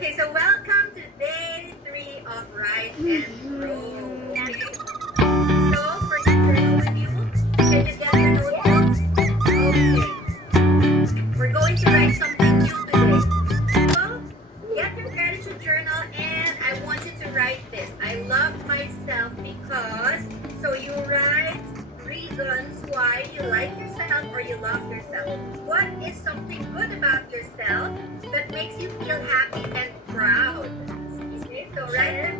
Okay, so welcome to day 3 of Write and Grow. Okay. So, for your review, can you get your notebooks? Okay. We're going to write something new today. So, get your gratitude journal and I want you to write this. I love myself because, so you write reasons why you like yourself or you love yourself. What is something good about yourself that makes you feel happy and proud? Okay, so write it.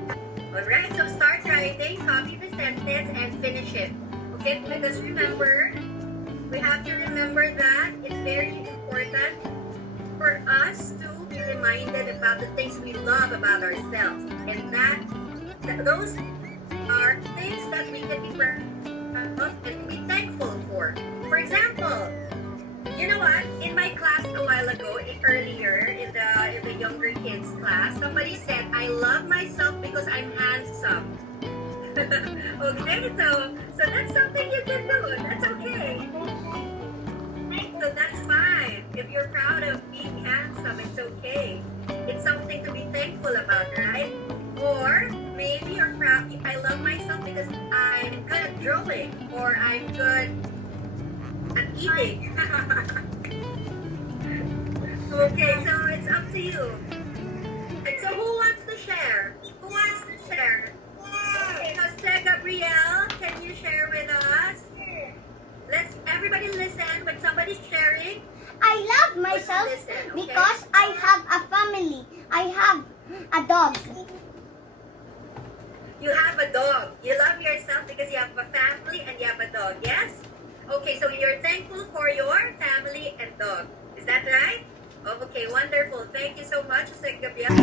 Alright, so start writing, copy the sentence, and finish it. Okay, because remember, we have to remember that it's very important for us to be reminded about the things we love about ourselves. And those are things that we can be proud of and be thankful for. For example, you know what? In my class a while ago, earlier in the younger kids class, somebody said, "I love myself because I'm handsome." Okay, so that's something you can do. That's okay. So that's fine. If you're proud of being handsome, it's okay. It's something to be thankful about, right? Or maybe you're proud. I love myself because I'm good at drawing, or I'm good at eating. Okay, so it's up to you. And so who wants to share? Who wants to share? Okay, Jose Gabriel, can you share with us? Let's everybody listen when somebody's sharing. I love myself Listen, okay? because I have a family. I have a dog. You have a dog. You love yourself because you have a family and you have a dog, yes? Okay, so you're thankful for your family and dog. Is that right? Oh, okay, wonderful. Thank you so much, Jose Gabriel.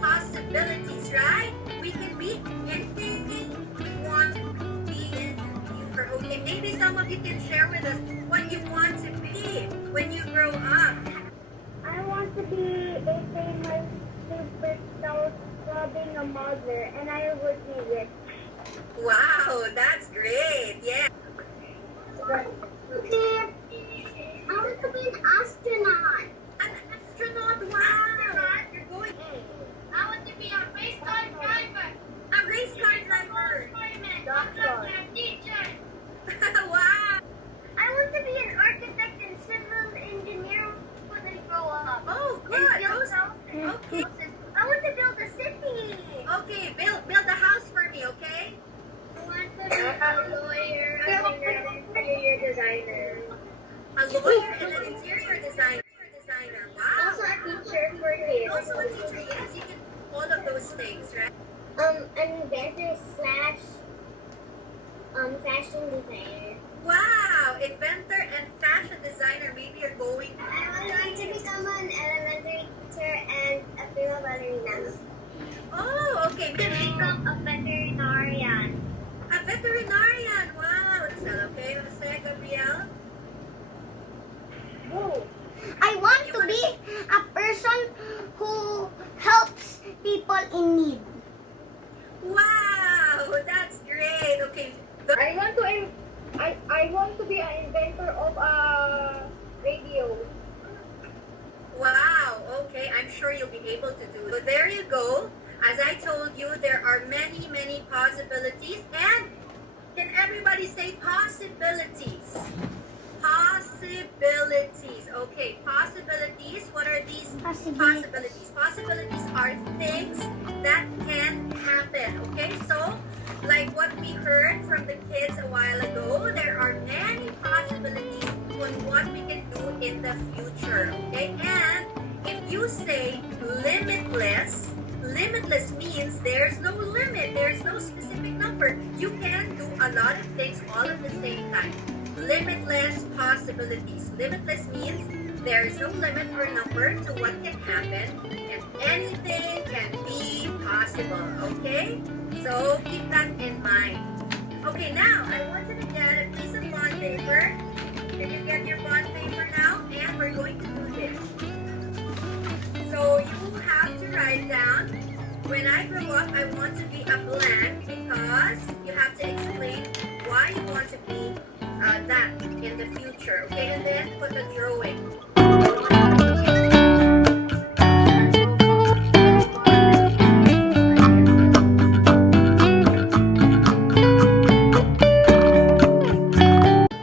Possibilities, right? We can be anything we want to be in the future. Okay, maybe some of you can share with us what you want to be when you grow up. I want to be a famous superstar clubbing a mother, and I would be rich. Wow, that's great. Yeah. I want to be an astronaut. An astronaut. Wow. You're going. I want to be a race car driver. A race car driver. Doctor. Teacher. Wow. I want to be an architect and civil engineer when I grow up. Oh, good. And build houses. Okay. I want to build a city. Okay, build a house for me, okay? I want to be a lawyer and an interior designer. A lawyer and an interior designer. Wow. Also a teacher for kids. Also a teacher, yes, you can do all of those things, right? An inventor slash fashion designer. Wow, inventor and fashion designer. Maybe you're going. I want to become an elementary teacher and a female ballerina. Oh, okay. To become a veterinarian. A veterinarian. Wow. Is that okay, Jose Gabriel? Whoa. I want to be a person who helps people in need. Wow, that's great. Okay. I want to be an inventor of a radio. Wow, okay. I'm sure you'll be able to do it. So there you go. As I told you, there are many, many possibilities. And can everybody say possibilities? Possibilities. Okay, possibilities. What are these possibilities? Possibilities are things that can happen. Okay, so like what we heard from the kids a while ago, there are many possibilities on what we can do in the future. Okay, and if you say limitless, limitless means there's no limit, there's no specific number. You can do a lot of things all at the same time. Limitless possibilities. Limitless means there is no limit or number to what can happen, and anything can be possible. Okay? So keep that in mind. Okay, now I want you to get a piece of bond paper. Can you get your bond paper now? And we're going to do this. So you have to write when I grow up, I want to be a blank because you have to explain why you want to be that in the future. Okay, and then put a drawing.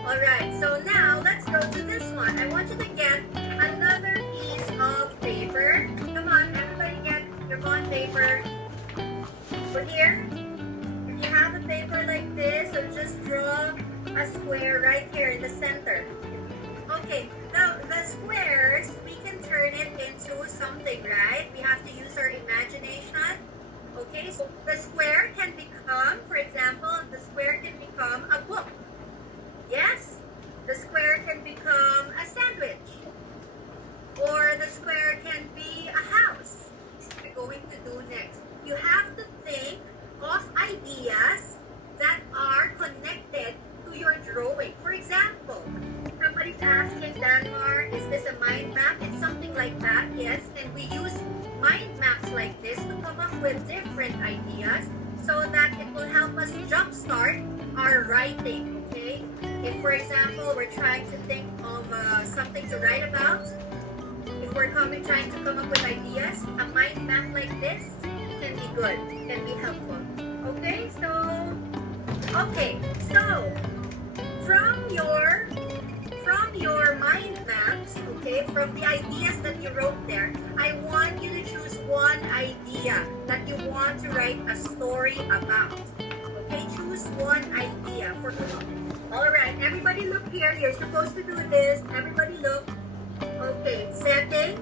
Alright, so now let's go to this one. I want you to get another piece of paper. Come on, everybody get your bond paper. Put here. If you have a paper like this, so just draw a square right here in the center. Okay, now the squares, we can turn it into something, right? We have to use our imagination. Okay, so the square can become, for example, the square can become a book. Yes? The square can become a sandwich. Or the square can be a house. What we're going to do next. You have to think of ideas that are connected to your drawing. For example, somebody's asking Danmar, is this a mind map? It's something like that, yes. And we use mind maps like this to come up with different ideas so that it will help us jumpstart our writing, okay? If, for example, we're trying to think of something to write about, if we're trying to come up with ideas, a mind map like this can be good, can be helpful. Okay, so from your mind maps, okay, from the ideas that you wrote there, I want you to choose one idea that you want to write a story about. Okay, choose one idea for Alright, everybody look here. You're supposed to do this. Everybody look. Okay, setting,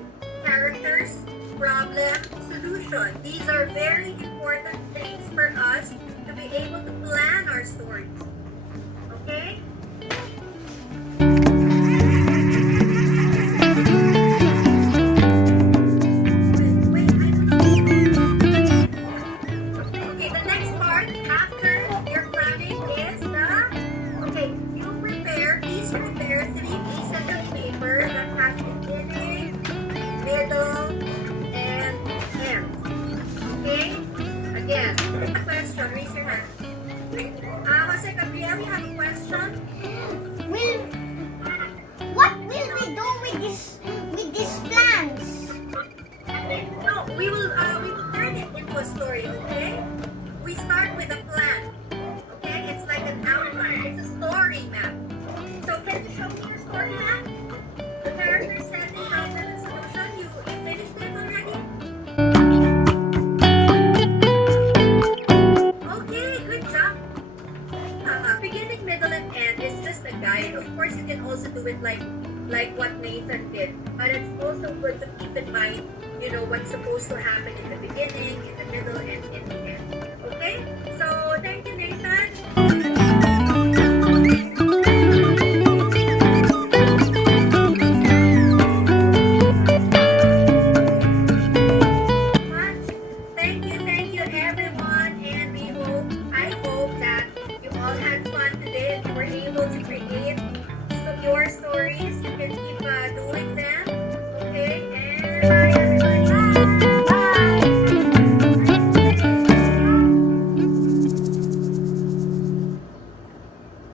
characters, problem, solution. These are very important things for us to be able to plan our stories. Okay? Okay, the next part after your planning is please prepare 3 pieces of paper that has beginning, middle, and end. Okay? Again, a question. Raise your hand. Jose Gabriel, you have a question? What will we do with these plans? No, we will turn it into a story, okay? We start with a plan. Okay? It's like an outline. It's a story map. So can you show me your story map? The character setting, problem, and solution. You finished it already? Okay, good job. Beginning, middle, and end is just a guide. Of course, you can also do it like what Nathan did. But it's also good to keep in mind, you know, what's supposed to happen in the beginning, in the middle, and in the end.